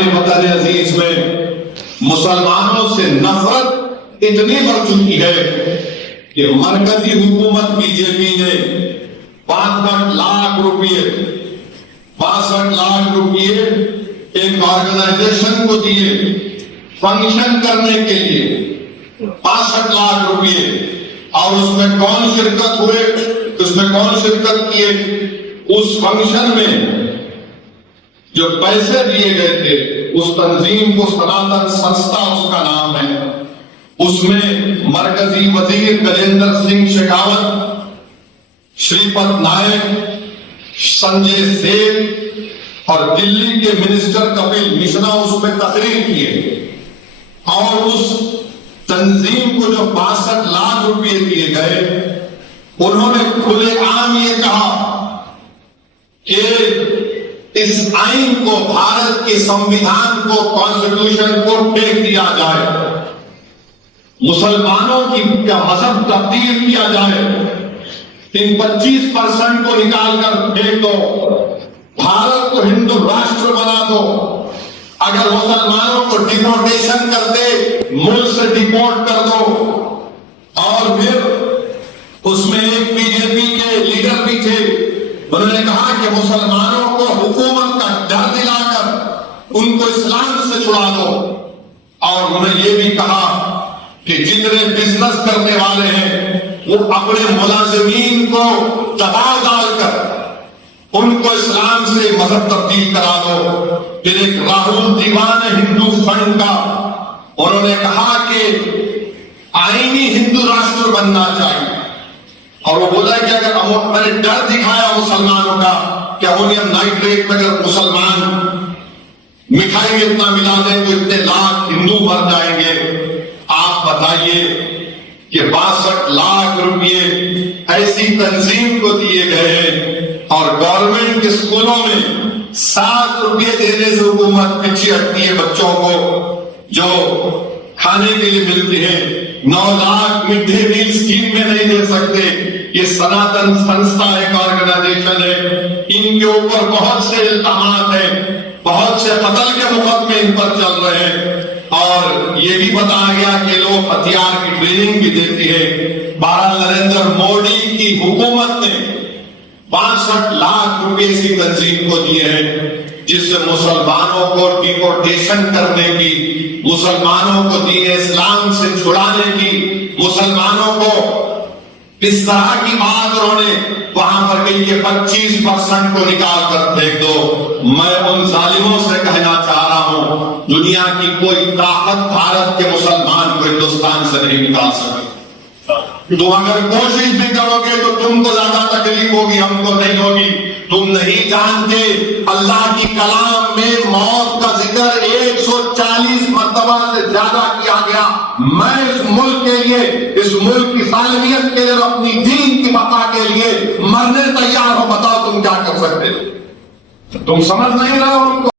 ہمارے وطن عزیز میں مسلمانوں سے نفرت اتنی بڑھ چکی ہے کہ مرکزی حکومت بی جے پی نے 65 لاکھ روپئے ایک آرگنائزیشن کو دیے فنکشن کرنے کے لیے 65 لاکھ روپئے، اور اس میں کون شرکت ہوئے، اس میں کون شرکت کیے؟ اس فنکشن میں جو پیسے دیے گئے تھے اس تنظیم کو سناتن سنستھا اس کا نام ہے، اس میں مرکزی وزیر گجیندر سنگھ شیخاوت، شری پد نائک، سنجے سیٹھ اور دلی کے منسٹر کپل مشرا اس میں تقریر کیے، اور اس تنظیم کو جو 62 لاکھ روپئے دیے گئے انہوں نے کھلے عام یہ کہا کہ اس آئین کو، بھارت کے سنویدھان کو، کانسٹیٹیوشن کو پھینک دیا جائے، مسلمانوں کا مذہب تبدیل کیا جائے، ان 25% کو نکال کر پھینک دو، بھارت کو ہندو راشٹر بنا دو، اگر مسلمانوں کو ڈیپورٹیشن کر دے ملک سے ڈیپورٹ کر دو۔ اور پھر اس میں ایک بی جے پی کے لیڈر بھی تھے، انہوں نے کہا کہ مسلمانوں کو حکومت کا ڈر دلا کر ان کو اسلام سے چھڑا دو، اور انہوں نے یہ بھی کہا کہ جتنے بزنس کرنے والے ہیں وہ اپنے ملازمین کو دباؤ ڈال کر ان کو اسلام سے مذہب تبدیل کرا دو۔ پھر ایک راہل دیوان ہندو فنڈ کا، انہوں نے کہا کہ آئینی ہندو راشٹر بننا چاہیے، اور وہ بولا کہ اگر میں نے ڈر دکھایا مسلمانوں کا کہ امونیم نائٹریٹ میں اگر مسلمان مٹھائی میں اتنا ملا دیں تو اتنے لاکھ ہندو مر جائیں گے۔ آپ بتائیے کہ 62 لاکھ روپئے ایسی تنظیم کو دیے گئے ہیں، اور گورنمنٹ کے اسکولوں میں 7 روپئے دینے سے حکومت پیچھے ہٹتی ہے بچوں کو جو کھانے کے لیے ملتے ہیں، 9 lakh mid day meal scheme میں نہیں دے سکتے۔ یہ سناتن سنستھا ایک آرگنائزیشن ہے، ان کے اوپر بہت سے الزامات ہیں، بہت سے قتل کے مقدمے ان پر چل رہے ہیں، اور یہ بھی بتایا گیا کہ لوگ ہتھیار کی ٹریننگ بھی دیتی ہے۔ 12 نریندر مودی کی حکومت نے 62 لاکھ روپے اسی تنظیم کو دیے ہیں، جس سے مسلمانوں کو ڈیپورٹیشن کرنے کی، مسلمانوں کو دین اسلام سے چھڑانے کی، مسلمانوں کو اس طرح کی بات انہوں نے وہاں پر کہی کہ 25% کو نکال کر پھینک دو۔ میں ان ظالموں سے کہنا چاہ رہا ہوں، دنیا کی کوئی طاقت بھارت کے مسلمان کو ہندوستان سے نہیں نکال سکتی۔ تم اگر کوشش بھی کرو گے تو تم کو زیادہ تکلیف ہوگی، ہم کو نہیں ہوگی۔ تم نہیں جانتے اللہ کی کلام میں موت کا ذکر 140 مرتبہ سے زیادہ کیا گیا۔ میں اس ملک کے لیے، اس ملک کی سالمیت کے لیے، اپنی دین کی بقا کے لیے مرنے تیار ہو، بتاؤ تم کیا کر سکتے؟ تم سمجھ نہیں رہے ہو ان کو۔